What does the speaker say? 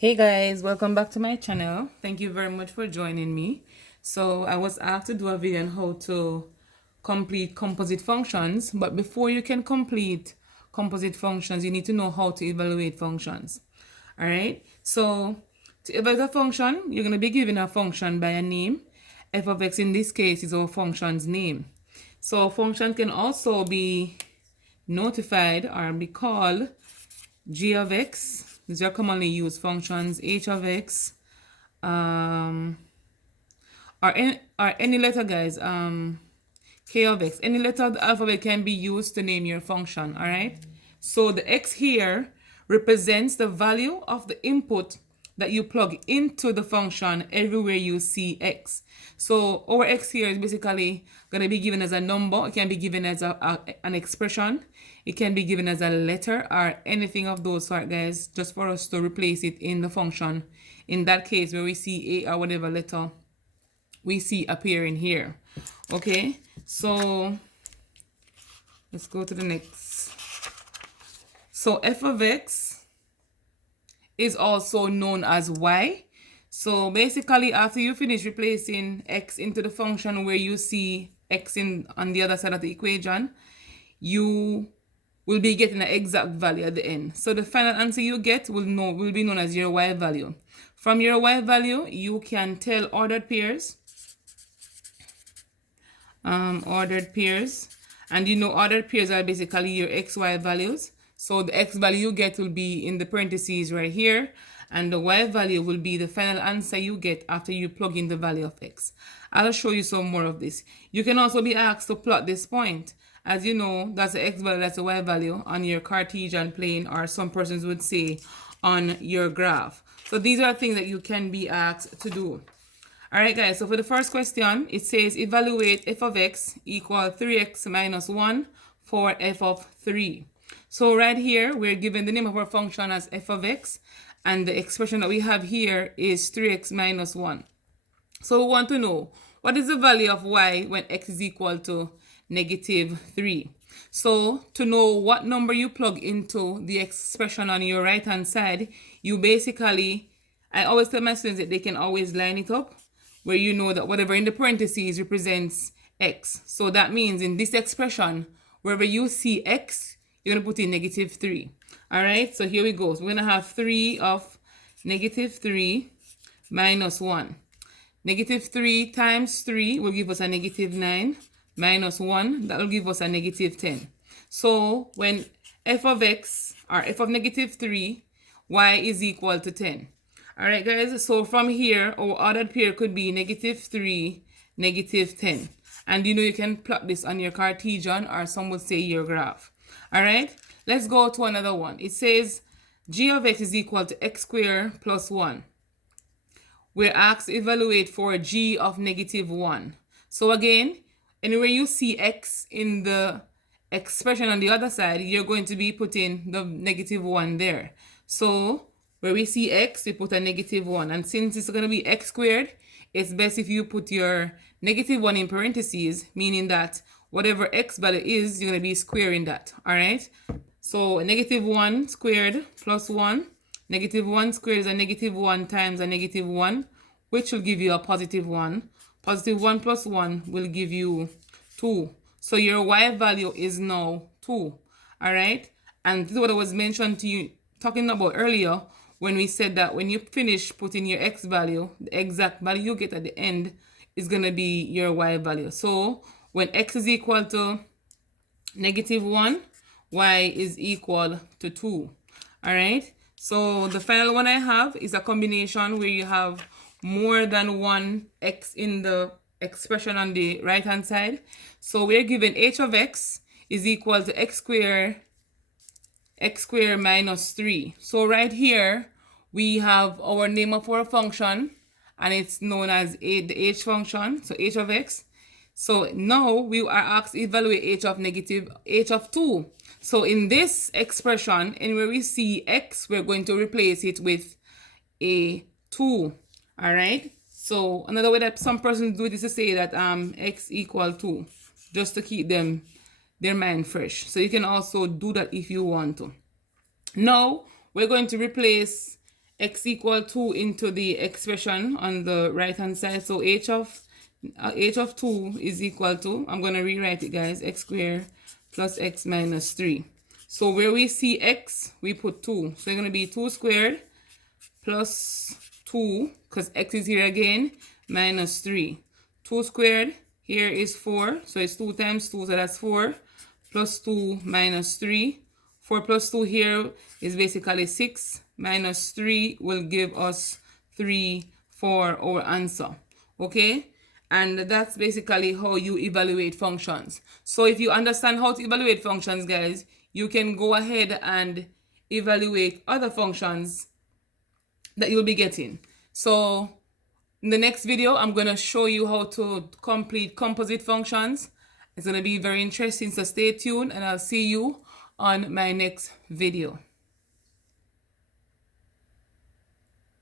Hey guys, welcome back to my channel. Thank you very much for joining me. So I was asked to do a video on how to complete composite functions, but before you can complete composite functions, you need to know how to evaluate functions. All right, so to evaluate a function, you're going to be given a function by a name. F of x in this case is our function's name. So a function can also be notified or be called g of x. These are commonly used functions. H of x, or any letter, guys. K of x. Any letter of the alphabet can be used to name your function. All right. So the x here represents the value of the input that you plug into the function everywhere you see x. So our x here is basically going to be given as a number. It can be given as an expression. It can be given as a letter or anything of those sort, guys, just for us to replace it in the function. In that case, where we see a or whatever letter we see appearing here. Okay, so let's go to the next. So f of x is also known as y. So basically, after you finish replacing x into the function where you see x on the other side of the equation, you will be getting an exact value at the end. So the final answer you get will be known as your y value. From your y value, you can tell ordered pairs, and ordered pairs are basically your xy values. So the x value you get will be in the parentheses right here, and the y value will be the final answer you get after you plug in the value of x. I'll show you some more of this. You can also be asked to plot this point. As you know, that's the x value, that's the y value on your Cartesian plane, or some persons would say on your graph. So these are things that you can be asked to do. All right, guys, so for the first question, it says evaluate f of x equal 3x minus 1 for f of 3. So right here, we're given the name of our function as f of x, and the expression that we have here is 3x minus 1. So we want to know, what is the value of y when x is equal to negative 3? So to know what number you plug into the expression on your right-hand side, you basically, I always tell my students that they can always line it up, where you know that whatever in the parentheses represents x. So that means in this expression, wherever you see x, you're going to put in negative 3. All right, so here we go. So we're going to have 3 of negative 3 minus 1. Negative 3 times 3 will give us a negative 9 minus 1. That will give us a negative 10. So when f of x, or f of negative 3, y is equal to 10. All right, guys, so from here, our ordered pair could be negative 3, negative 10. And you know you can plot this on your Cartesian, or some would say your graph. All right, let's go to another one. It says g of x is equal to x squared plus 1. We're asked to evaluate for g of negative 1. So again, anywhere you see x in the expression on the other side, you're going to be putting the negative 1 there. So where we see x, we put a negative 1. And since it's going to be x squared, it's best if you put your negative 1 in parentheses, meaning that whatever x value is, you're going to be squaring that. All right? So negative 1 squared plus 1. Negative 1 squared is a negative 1 times a negative 1, which will give you a positive 1. Positive 1 plus 1 will give you 2. So your y value is now 2. All right? And this is what I was mentioned to you, talking about earlier, when we said that when you finish putting your x value, the exact value you get at the end is going to be your y value. So when x is equal to negative 1, y is equal to 2. All right? So the final one I have is a combination where you have more than one x in the expression on the right-hand side. So we're given h of x is equal to x squared minus 3. So right here, we have our name of our function, and it's known as the h function, so h of x. So now we are asked to evaluate h of 2. So in this expression, anywhere we see x, we're going to replace it with a 2. All right? So another way that some persons do it is to say that x equal 2, just to keep their mind fresh. So you can also do that if you want to. Now we're going to replace x equal 2 into the expression on the right hand side. So h of 2 is equal to, I'm going to rewrite it, guys, x squared plus x minus 3. So where we see x, we put 2. So it's going to be 2 squared plus 2, because x is here again, minus 3. 2 squared here is 4, so it's 2 times 2, so that's 4, plus 2 minus 3. 4 plus 2 here is basically 6, minus 3 will give us 3 for our answer. Okay? And that's basically how you evaluate functions. So if you understand how to evaluate functions, guys, you can go ahead and evaluate other functions that you'll be getting. So in the next video, I'm going to show you how to complete composite functions. It's going to be very interesting, so stay tuned and I'll see you on my next video.